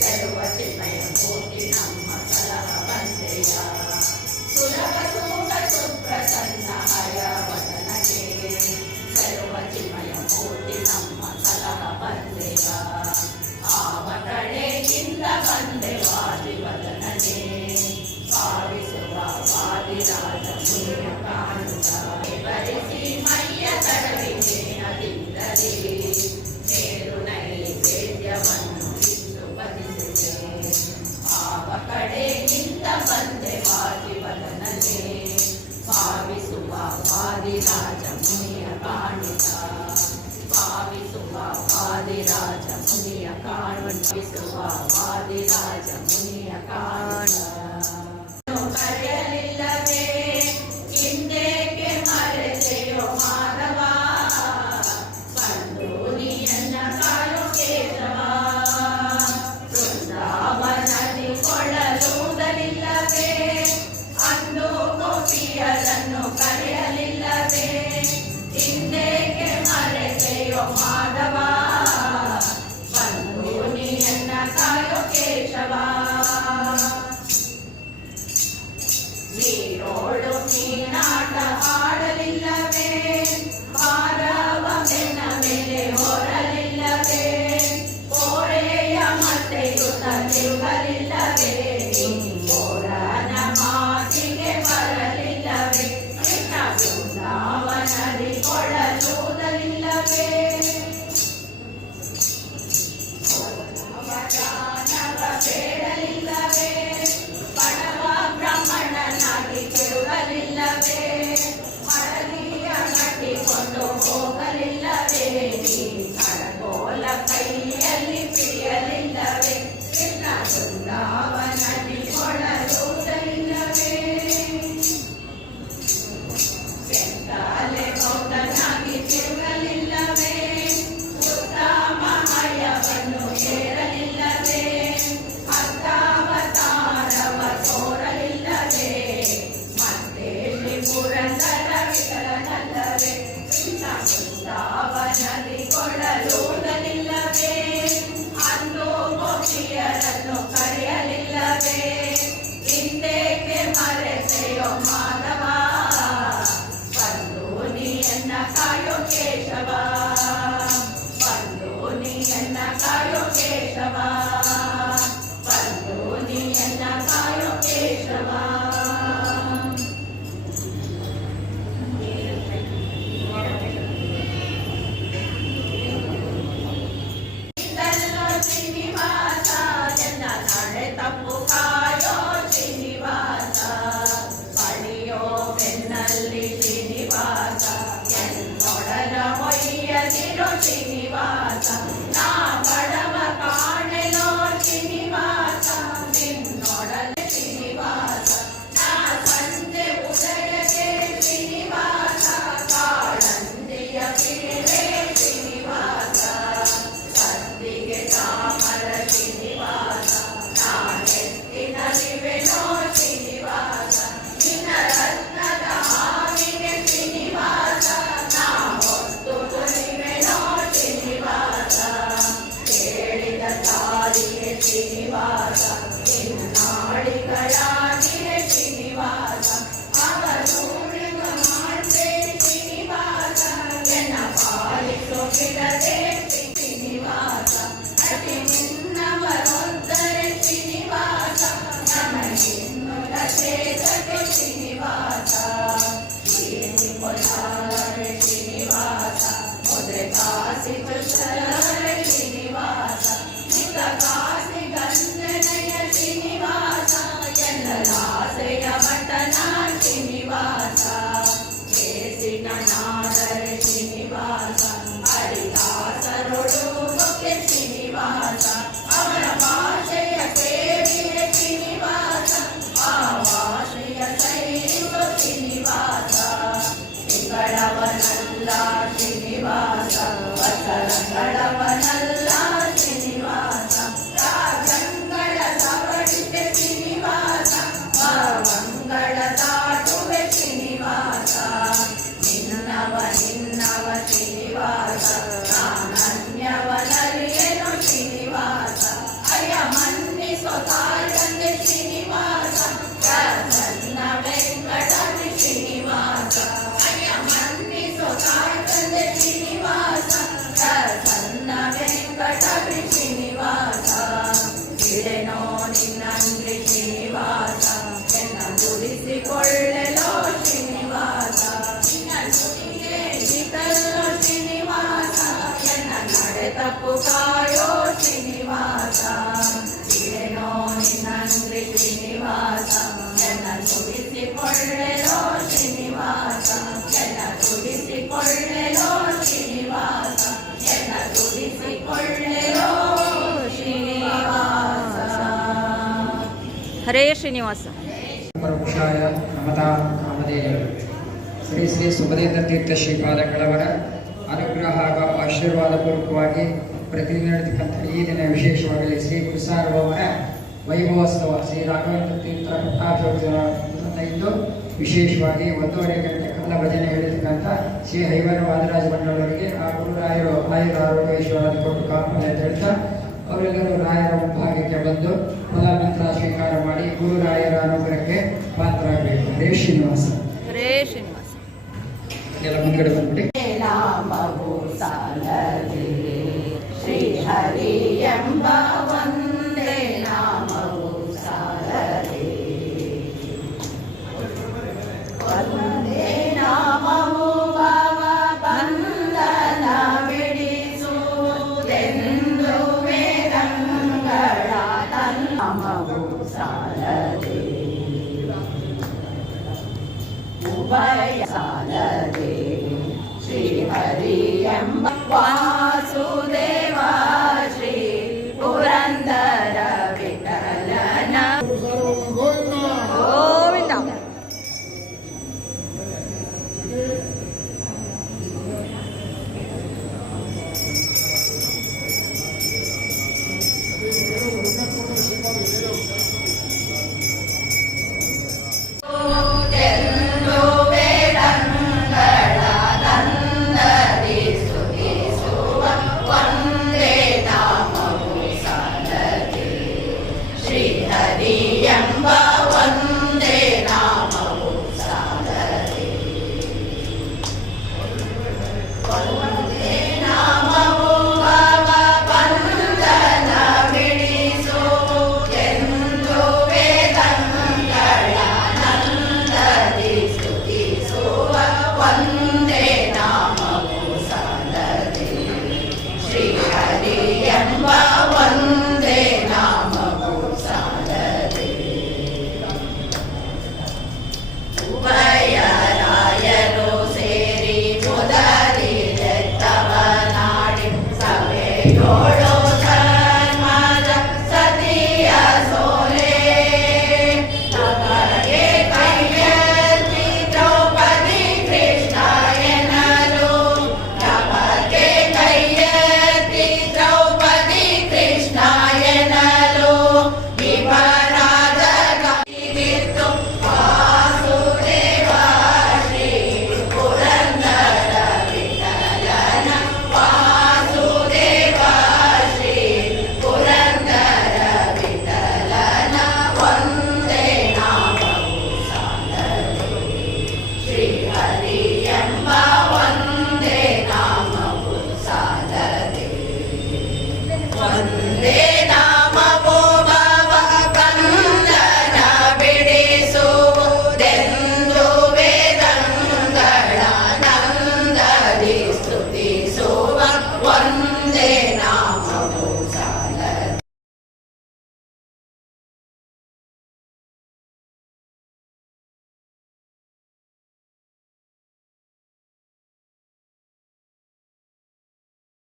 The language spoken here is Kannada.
ಸರ್ವಚಿನ್ಮಯ ಕೋಟಿ ನಮ್ಮ ಸಲಹ ಮುನಿಯ ಕಾಣುತ್ತ ಬರೆಸಿ ಮೈಯ ತಡವಿಗೆ ಅದಿಂದಲೇ ಮೇರು ನೈವೇದ್ಯವನ್ನು ಇಟ್ಟು ಬದಿಸಿದೆ. ಆವ ಕಡೆ ನಿಂತ ಬಂದೆ ವಾಜಿವದನನೇ ಭಾವಿಸುವ ವಾದಿರಾಜ ಮುನಿಯ ಕಾಣುತ್ತ ಭಾವಿಸುವ ವಾದಿರಾಜ ಮುನಿಯ ಕಾಣುತ್ತಿಸುವ ವಾದಿರಾಜ ಮುನಿಯ ಕಾಣ ಕರೆಯಲಿಲ್ಲವೇ ಹಿಂದೇಕೆ ಮರೆತೆಯೋ ಮಾಧವ ಬಂದು ನೀಯನ್ನ ಕಾಯೋ ಕೇಶವ ಬೃಂದಾವನದಿ ಕೊಳ್ಳಲೂದಲಿಲ್ಲವೇ ಅಂದು ಗೋಪಿಯರನ್ನು ಕರೆಯಲಿಲ್ಲವೇ ಹಿಂದೇಕೆ ಮರೆತೆಯೋ ಮಾಧವ ಬಂದು ನೀಯನ್ನ ಕಾಯೋ ಕೇಶವ ನೀರೋಳು ನೀನಾಟ ಆಡಲಿಲ್ಲವೇ ಭಾರವ ಬೆನ್ನ ಮೇಲೆ ಹೊರಲಿಲ್ಲವೇ ಕೋರೆಯ ಮತ್ತೆಯುತ ತಿರುಗಲಿಲ್ಲವೇ ಕೋರನ ಮಾತಿಗೆ ಬರಲಿಲ್ಲವೇ ಕೃಷ್ಣ ಬೃಂದಾವನದಿ ಕೊಳ್ಳಲೂದಲಿಲ್ಲವೇ ಜಾನವ ಬೇಡಲಿಲ್ಲವೇ ಬಡವ ಬ್ರಾಹ್ಮಣನಾಗಿ ತಿರುಗಲಿಲ್ಲವೇ ಮರಳಿಯ ಕಟ್ಟಿಕೊಂಡು ಹೋಗಲಿಲ್ಲವೇ ಕಡಗೋಲ ಕೈಯಲ್ಲಿ ಪ್ರಿಯಲಿಲ್ಲವೇ ಕೃಷ್ಣ ಬೃಂದಾವನದಿ ಕೊಳ್ಳಲೂದಲಿಲ್ಲವೇ ಬೆಂಗಾಲೆ ಬೌದ್ಧನಾಗಿ ತಿರುಗಲಿಲ್ಲವೇ ಉತ್ತಮ ಹಯವನ್ನು ಏರಲಿಲ್ಲವೇ ಅರ್ಥಾವತಾರವ ತೋರಲಿಲ್ಲವೇ ಮತ್ತೆ ಪುರಂದರ ವಿಠಲನಲ್ಲವೇ ಕೃಷ್ಣ ಬೃಂದಾವನದಿ ಕೊಳ್ಳಲೂದಲಿಲ್ಲವೇ ಅಂದು ಗೋಪಿಯರನ್ನು ಕರೆಯಲಿಲ್ಲವೇ ಹಿಂದೇಕೆ ಮರೆತೆಯೋ ಮಾಧವ ಬಂದು ನೀಯನ್ನ ಕಾಯೋ ಕೇಶವ ಬಂದು ನೀಯನ್ನ ಕಾಯೋ ಕೇಶವ ಬಂದು ನೀಯನ್ನ ಕಾಯೋ ಕೇಶವ ಶ್ರೀನಿವಾಸ ಎನ್ನ ನಡೆ ತಪ್ಪು ಕಾಯೋ ಶ್ರೀನಿವಾಸ ಪಡೆಯೋ ಬೆನ್ನಲ್ಲಿ ಶ್ರೀನಿವಾಸ ಎನ್ನೊಡಲ ಹೊಯ್ಯದಿರೋ ಶ್ರೀನಿವಾಸ ನಾ ಬಡವ ಕಾಣೆನೋ ಶ್ರೀನಿವಾಸ ನಿನ್ನೊಡಲೆ ಶ್ರೀನಿವಾಸ ನಾ ಸಂಜೆ ಉದಯಕ್ಕೆ ಶ್ರೀನಿವಾಸ ಕಾಳಂದಿಯ ಕಿಡಿವೆ ಶ್ರೀನಿವಾಸ ಸದ್ದಿಗೆ ಚಾಮರ ಶ್ರೀನಿವಾಸ ನಾನೆತ್ತಿನಲಿವೆನೋ ಶ್ರೀನಿವಾಸ ನಿನ್ನ ರತ್ನದ ಹಾವಿಗೆ ಶ್ರೀನಿವಾಸ ನಾ ಹೊತ್ತು ಕೊಲಿವೆನೋ ಶ್ರೀನಿವಾಸ ಕೇಳಿದ ತಾರಿಗೆ ಶ್ರೀನಿವಾಸ ನಿನ್ನಾಡಿಗಳಾಗಿರೆ ಶ್ರೀನಿವಾಸ ಅವರೂಳಿಗ ಮಾಡ್ತೆ ಶ್ರೀನಿವಾಸ ಎನ್ನ ಪಾಲಿಸೋ ಬಿಡದೆ ಶ್ರೀನಿವಾಸ ಅತಿ ನಿನ್ನವರೊದ್ದರೆ ಶ್ರೀನಿವಾಸ ನನಗಿನ್ನು ಲಕ್ಷೇತಕ್ಕೆ ಶ್ರೀನಿವಾಸ ಕೊಲ್ಲಾರೆ ಶ್ರೀನಿವಾಸ ಮುದ್ರೆ ಕಾಸಿ ತುಷಾರೆ ಶ್ರೀನಿವಾಸ ನಿತ ಕಾಸಿ ಗಂಜನೆಯ ಶ್ರೀನಿವಾಸ ಎಲ್ಲಲಾಸೆಯ ಮಟನ ಶ್ರೀನಿವಾಸ ಕೇಸಿನ ನಾದರೆ ಶ್ರೀನಿವಾಸ ಹರಿದಾಸರೊಳು ಗೊಕ್ಕೆ ಶ್ರೀನಿವಾಸ ಅವರ ಭಾಷೆಯ ಸೇವೆಯ ಶ್ರೀನಿವಾಸ ಆ ಭಾಷೆಯ ಸೈರಿಸೋ ಶ್ರೀನಿವಾಸ ತಿಂಗಳವನಲ್ಲ ಶ್ರೀನಿವಾಸ ವಸರಗಳವನಲ್ಲ ಶ್ರೀನಿವಾಸ ತಪ್ಪು ಕಾಯೋ ಶ್ರೀನಿವಾಸ ಇದೇನೋ ನಿನ್ನಂದ್ರೆ ಶ್ರೀನಿವಾಸ ಎಲ್ಲ ತುಡಿಸಿಕೊಳ್ಳೆಯೋ ಶ್ರೀನಿವಾಸ ಎಲ್ಲ ತುಡಿಸಿಕೊಳ್ಳೆಯೋ ಶ್ರೀನಿವಾಸ ಎಲ್ಲ ತುಡಿಸಿಕೊಳ್ಳೆಯೋ ಶ್ರೀನಿವಾಸ. ಹರೇ ಶ್ರೀನಿವಾಸ. ಪರೋಕ್ಷಾಯ ನಮತಾ ಕಾಮಧೇಯ ಶ್ರೀ ಶ್ರೀ ಸುಭದೇಂದ್ರ ತೀರ್ಥ ಶ್ರೀಪಾದಗಳವರ ಅನುಗ್ರಹ ಹಾಗೂ ಆಶೀರ್ವಾದ ಪೂರ್ವಕವಾಗಿ ಪ್ರತಿದಿನ ನಡೆತಕ್ಕಂಥ ಈ ದಿನ ವಿಶೇಷವಾಗಿ ಶ್ರೀ ಗುರುಸಾರ್ವಭೌಮನ ವೈಭವೋತ್ಸವ ಶ್ರೀ ರಾಘವೇಂದ್ರ ತೀರ್ಥ ಪಟ್ಟಾಭಿಷೇಕದಿಂದ ಇಂದು ವಿಶೇಷವಾಗಿ 1:30 ಗಂಟೆ ಕಾಲ ಭಜನೆ ಹೇಳಿರ್ತಕ್ಕಂಥ ಶ್ರೀ ಹೈವರ ವಾದರಾಜ ಮಂಡಳವರಿಗೆ ಆ ಗುರುರಾಯರು ಆಯುರ ಆರೋಗ್ಯ ಐಶ್ವರ್ಯ ಕೊಟ್ಟು ಕಾಪಾಡಿ ಅಂತ ಹೇಳ್ತಾ ಅವರೆಲ್ಲರೂ ರಾಯರ ಮುಂಭಾಗಕ್ಕೆ ಬಂದು ಫಲಮಂತ್ರ ಸ್ವೀಕಾರ ಮಾಡಿ ಗುರುರಾಯರ ಅನುಗ್ರಹಕ್ಕೆ ಪಾತ್ರರಾಗಬೇಕು. ಹರೇ ಶ್ರೀನಿವಾಸ. ಹರೇ ಶ್ರೀನಿವಾಸ. ಎಲ್ಲ ಮುಂದ್ಗಡೆ ಬಂದ್ಬಿಡಿ. ನಾಮವು ಸಾಲದೆ ಶ್ರೀ ಹರಿ ಎಂಬ ಒಂದೇ ನಾಮವು ಸಾಲದೆ ಒಂದೇ ನಾಮವು ಭವ ಬಂಧನ ಬಿಡಿಸುವುದೆಂದು ವೇದಂಗಳ ನಾಮವು ಸಾಲದೆ ಉಭಯ ಸಾಲದೆ ಶ್ರೀ ಹರಿ ಎಂಬ ವಾಸುದೇವ